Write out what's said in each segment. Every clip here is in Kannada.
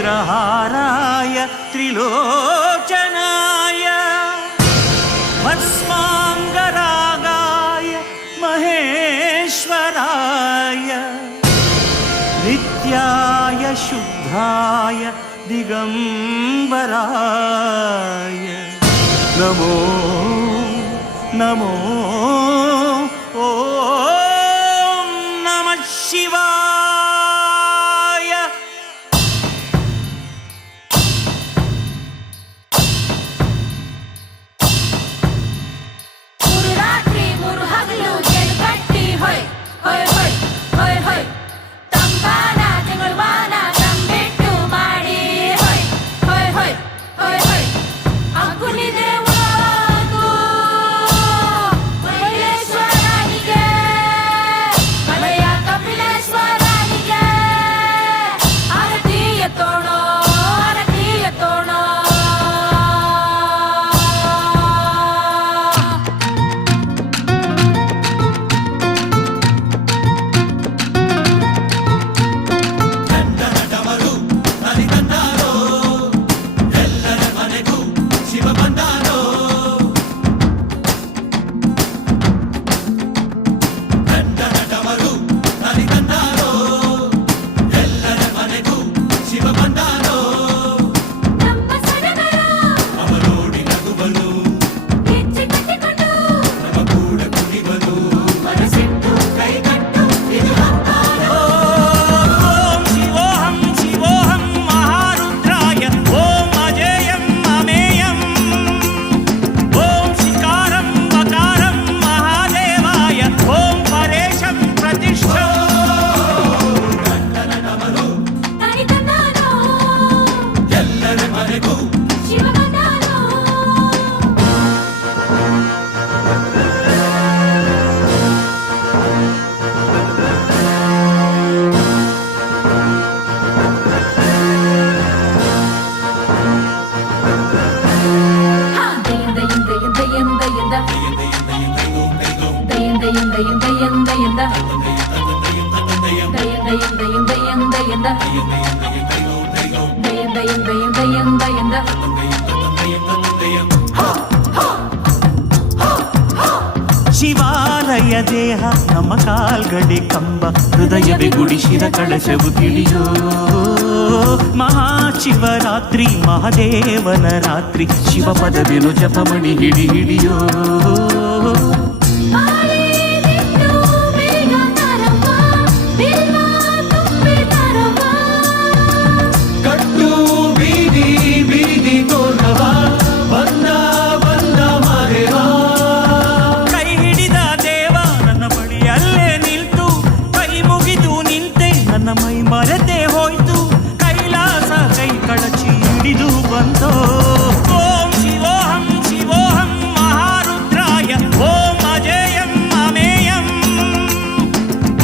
नागेन्द्रहाराय त्रिलोचनाय भस्माङ्गरागाय महेश्वराय नित्याय शुद्धाय दिगम्बराय नमो नमो ॐ नमः शिवाय। ಮೂರು ರಾತ್ರಿ ಮೂರು ಹಗಲು ಜೇನು ಕಟ್ಟಿ ಹೊಯ್ ಹೊಯ್ ಹೊಯ್ ಹೊಯ್ ಹೊಯ್ ತಂಪಾನ ತಿಂಗಳವಾನ ತಂಬಿಟ್ಟು ಮಾಡಿ ಹೊಯ್ ಹೊಯ್ ಹೊಯ್ ಹೊಯ್ ಹೊಯ್ ಅಂಕುನಿದೆ ಹೋಗು ಮಲ್ಲೇಶ್ವರನಿಗೆ ಮಳೆಯ ಕಪಿಲೇಶ್ವರನಿಗೆ ಆರತಿ ಎತ್ತೋಣೋ ಆರತಿ ಎತ್ತೋಣೋ. ನಮ್ಮ ಸಡಗರ ಹೆಜ್ಜೆ ಕಟ್ಟಿಕೊಂಡು ಮನಸ್ಸಿಟ್ಟು ಕೈಗಟ್ಟು ಇದು ಹಬ್ಬ. ॐ शिवोऽहं शिवोऽहं महारुद्राय ॐ अजेयं अमेयम् ॐ शिकारं वकारं महादेवाय ॐ परेशं प्रतिष्ठम् ತನಿತನಾನೋ ಎಲ್ಲರ ಮನೆಗೂ ಶಿವಗಂಧಾನೋ ಶಿವಾಲಯ ದೇಹ ನಮ್ಮ ಕಾಲ್ಗಡೆ ಕಂಬ ಹೃದಯವೇ ಗುಡಿಸಿದ ಕಳಶವು ತಿಳಿಯೋ ಮಹಾಶಿವರಾತ್ರಿ ಮಹಾದೇವನ ರಾತ್ರಿ ಶಿವ ಪದವೆನು ಜಪಮಣಿ ಹಿಡಿ ಹಿಡಿಯೋ ಕಟ್ಟು ಬೀದಿ ಬೀದಿ ತೋರಣವ ಬಂದ ಬಂದ ಮರೆವ ಕೈ ಹಿಡಿದ ದೇವ ನನ್ನ ಬಳಿಯಲ್ಲೇ ನಿಲ್ತು ಕೈ ಮುಗಿದು ನಿಂತೆ ನನ್ನ ಮೈ ಮರೆತೇ ಹೋಯ್ತು ಕೈಲಾಸ ಕೈ ಕಳಚಿ ಹಿಡಿದು ಬಂತೋ ಓಂ ಶಿವೋಹಂ ಶಿವೋಹಂ ಮಹಾರುದ್ರಾಯ ಓಂ ಅಜೇಯಂ ಅಮೇಯಂ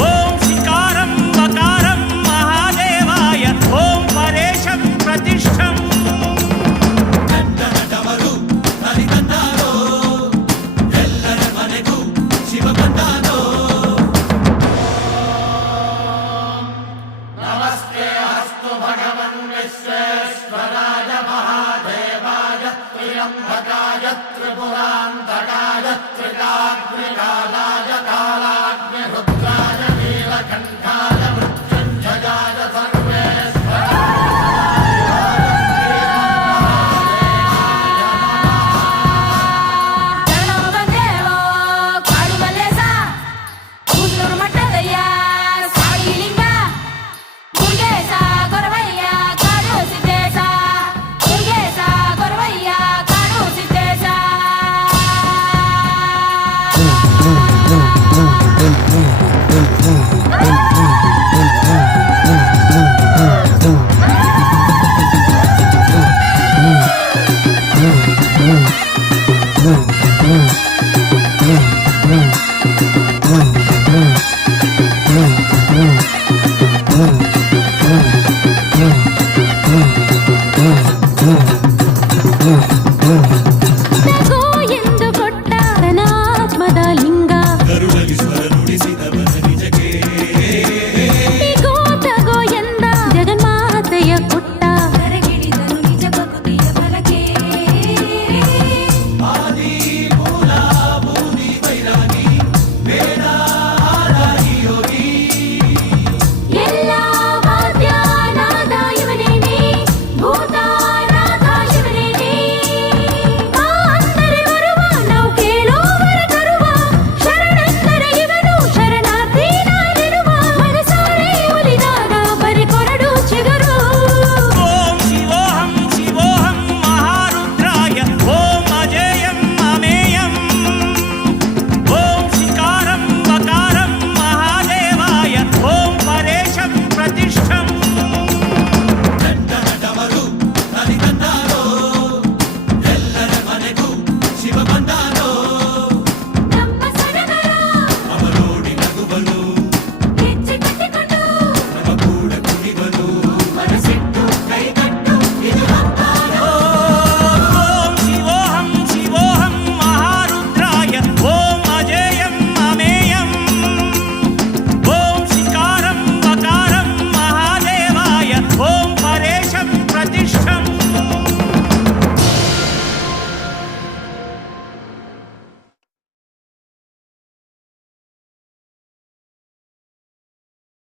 ಓಂ ಶಿಕಾರಂ ವಕಾರಂ ಮಹಾದೇವಾಯ ಓಂ ಪರೇಶಂ ಪ್ರತಿಷ್ಠಂ ಡಮರು ನಲಿ ತಂದಾರೋ ಎಲ್ಲರ ಮನೆಗೂ ಶಿವ ಬಂದಾನೋ. ನಮಸ್ತೆ ಅಸ್ತು ಭಗವನ್ ವಿಶ್ವೇಶ್ವರಾಯ ಮಹಾದೇವಾಯ ತ್ರ್ಯಂಬಕಾಯ ತ್ರಿಪುರಾಂತಕಾಯ ತ್ರಿಕಾಗ್ನಿಕಾಲಾಯ ಕಾಲ